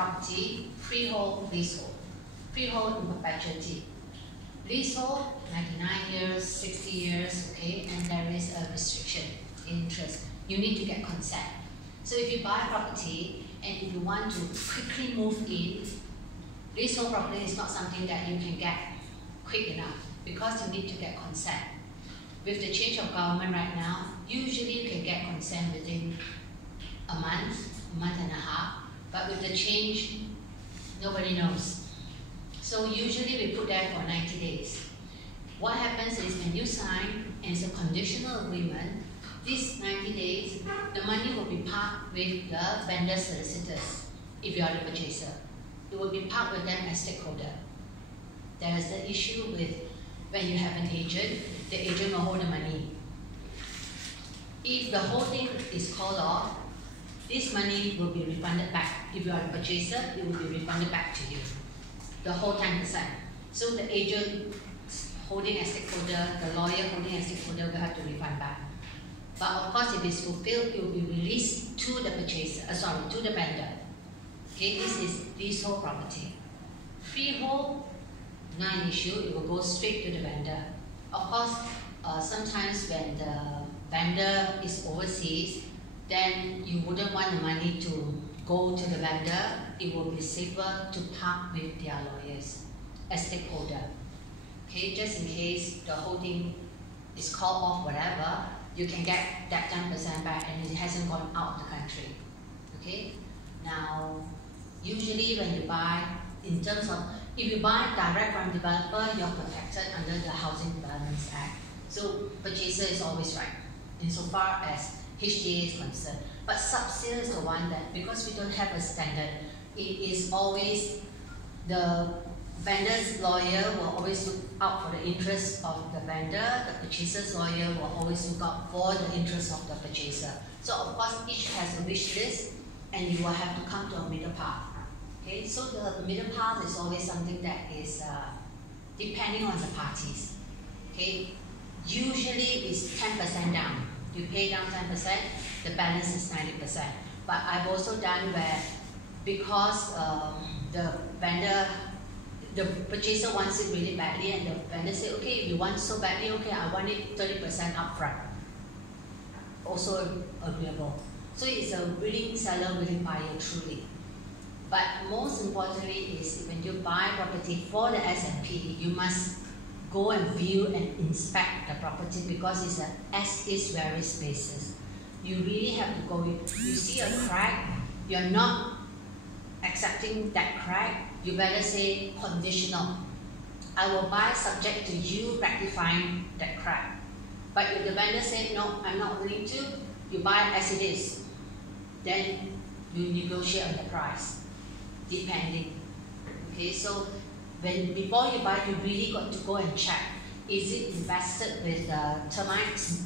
property, freehold, leasehold. Freehold in perpetuity. Leasehold, 99 years, 60 years, okay, and there is a restriction, interest. You need to get consent. So if you buy property and if you want to quickly move in, leasehold property is not something that you can get quick enough because you need to get consent. With the change of government right now, usually you can get consent within a month and a half, but with the change, nobody knows. So usually we put that for 90 days. What happens is when you sign, and it's a conditional agreement, these 90 days, the money will be parked with the vendor solicitors, if you are the purchaser. It will be parked with them as stakeholder. There is the issue with when you have an agent, the agent will hold the money. If the whole thing is called off, this money will be refunded back. If you are the purchaser, it will be refunded back to you. The whole 10%. So the agent holding as stakeholder, the lawyer holding as stakeholder will have to refund back. But of course, if it's fulfilled, it will be released to the purchaser, to the vendor. Okay, this is leasehold property. Freehold, not an issue, it will go straight to the vendor. Of course, sometimes when the vendor is overseas, then you wouldn't want the money to go to the vendor. It will be safer to park with their lawyers as stakeholder. Okay, just in case the whole thing is called off, whatever, you can get that 10% back and it hasn't gone out of the country. Okay, now usually when you buy, in terms of, if you buy direct from developer, you're protected under the Housing Developments Act. So purchaser is always right, insofar as HDA is concerned. But sub-sale is the one that, because we don't have a standard, it is always the vendor's lawyer will always look out for the interest of the vendor, the purchaser's lawyer will always look out for the interest of the purchaser. So of course each has a wish list and you will have to come to a middle path. Okay, so the middle path is always something that is depending on the parties. Okay, usually it's 10% down. You pay down 10%, the balance is 90%. But I've also done where, because the vendor, the purchaser wants it really badly, and the vendor say, okay, if you want so badly, okay, I want it 30% upfront. Also agreeable. So it's a willing seller, willing buyer, truly. But most importantly is when you buy property for the S&P, you must go and view and inspect the property because it's an as-is various basis. You really have to go, you see a crack, you're not accepting that crack, you better say conditional. I will buy subject to you rectifying that crack. But if the vendor said, no, I'm not willing to, you buy as it is. Then you negotiate on the price, depending. Okay, so before you buy, you really got to go and check, is it invested with termites?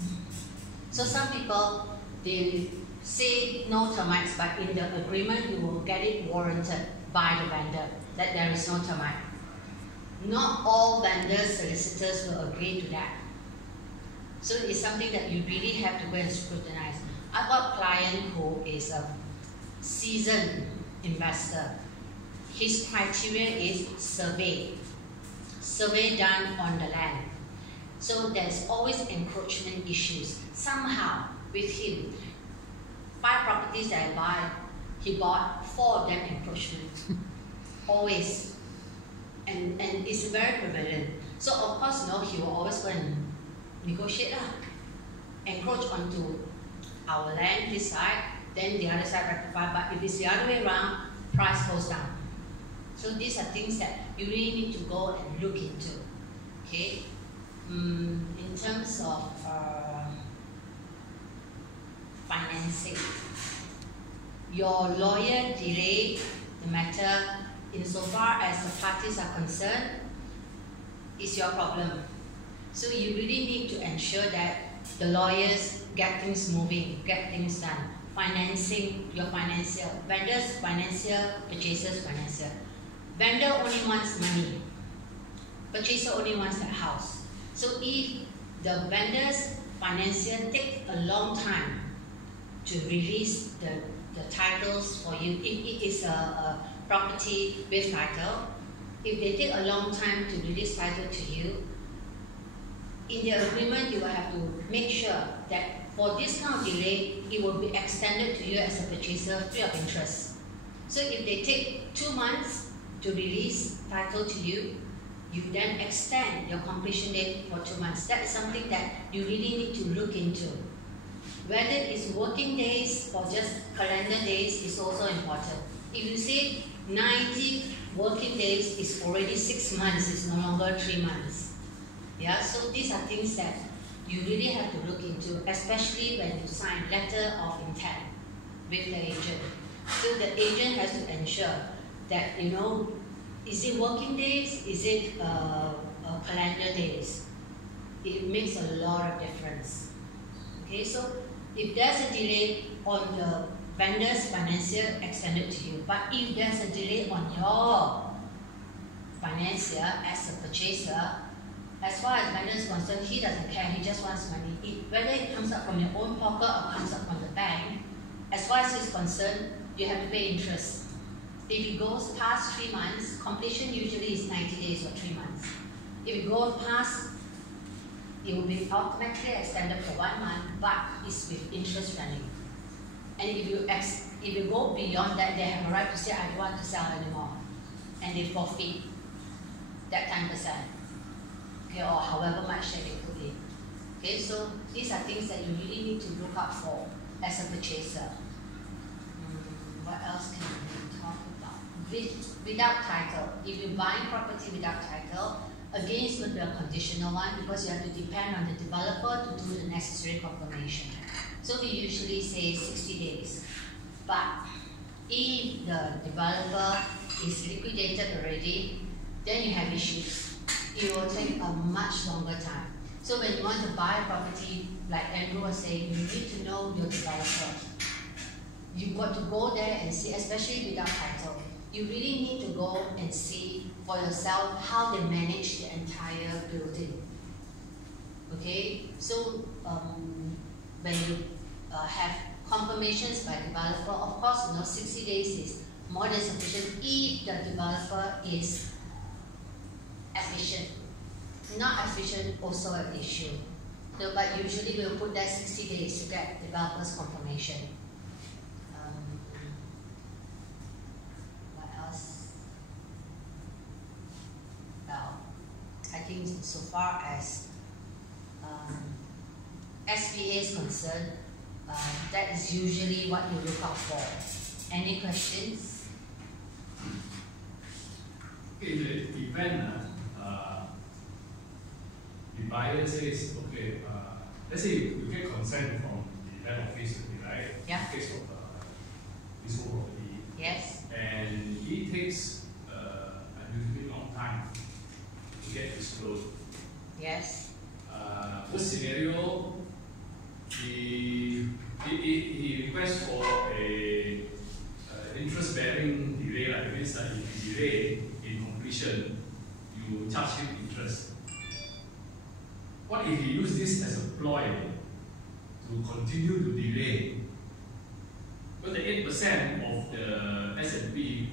So some people, they say no termites, but in the agreement you will get it warranted by the vendor that there is no termite. Not all vendors, solicitors will agree to that. So it's something that you really have to go and scrutinize. I've got a client who is a seasoned investor. His criteria is survey done on the land. So there's always encroachment issues. Somehow, with him, 5 properties that I buy, he bought 4 of them encroachment. Always. And it's very prevalent. So of course, he will always go and negotiate, encroach onto our land, this side, then the other side rectify. But if it's the other way around, price goes down. So these are things that you really need to go and look into. Okay? In terms of financing, your lawyer delayed the matter insofar as the parties are concerned, is your problem. So you really need to ensure that the lawyers get things moving, get things done. Financing, your financier, vendors, financier, purchasers, financier. Vendor only wants money. Purchaser only wants the house. So if the vendor's financier takes a long time to release the the titles for you. If it is a property with title, if they take a long time to release title to you, in the agreement you will have to make sure that for this kind of delay, it will be extended to you as a purchaser free of interest. So if they take 2 months to release title to you, you then extend your completion date for 2 months. That is something that you really need to look into. Whether it's working days or just calendar days is also important. If you say 90 working days is already 6 months, it's no longer 3 months. Yeah, so these are things that you really have to look into, especially when you sign letter of intent with the agent. So the agent has to ensure that, you know, is it working days? Is it calendar days? It makes a lot of difference. Okay, so if there's a delay on the vendor's financier, extend it to you. But if there's a delay on your financier as a purchaser, as far as vendor is concerned, he doesn't care. He just wants money. Whether it comes up from your own pocket or comes up from the bank, as far as he's concerned, you have to pay interest. If it goes past 3 months, completion usually is 90 days or 3 months. If it goes past, it will be automatically extended for 1 month, but it's with interest running. And if you go beyond that, they have a right to say, I don't want to sell anymore. And they forfeit that 10%. Okay, or however much that they put in. Okay, so these are things that you really need to look out for as a purchaser. What else can we talk about? Without title. If you buy property without title, again it's going to be a conditional one because you have to depend on the developer to do the necessary confirmation. So we usually say 60 days. But if the developer is liquidated already, then you have issues. It will take a much longer time. So when you want to buy a property, like Andrew was saying, you need to know your developer. You've got to go there and see, especially without title. You really need to go and see for yourself how they manage the entire building. Okay, so when you have confirmations by developer, of course, 60 days is more than sufficient if the developer is efficient. Not efficient, also an issue. So, but usually we'll put that 60 days to get developer's confirmation. What else? Well, I think so far as SPA is concerned, that is usually what you look out for. Any questions? In the event the buyer says, okay, let's say you get consent from the land office, right? Yeah. In case of this whole property. Yes. And he takes a unusually long time to get disclosed. Yes. First scenario, he requests for a interest-bearing delay, like it means that if you delay in completion, you charge him interest. What if he uses this as a ploy to continue to delay? Because the 8% of the S&P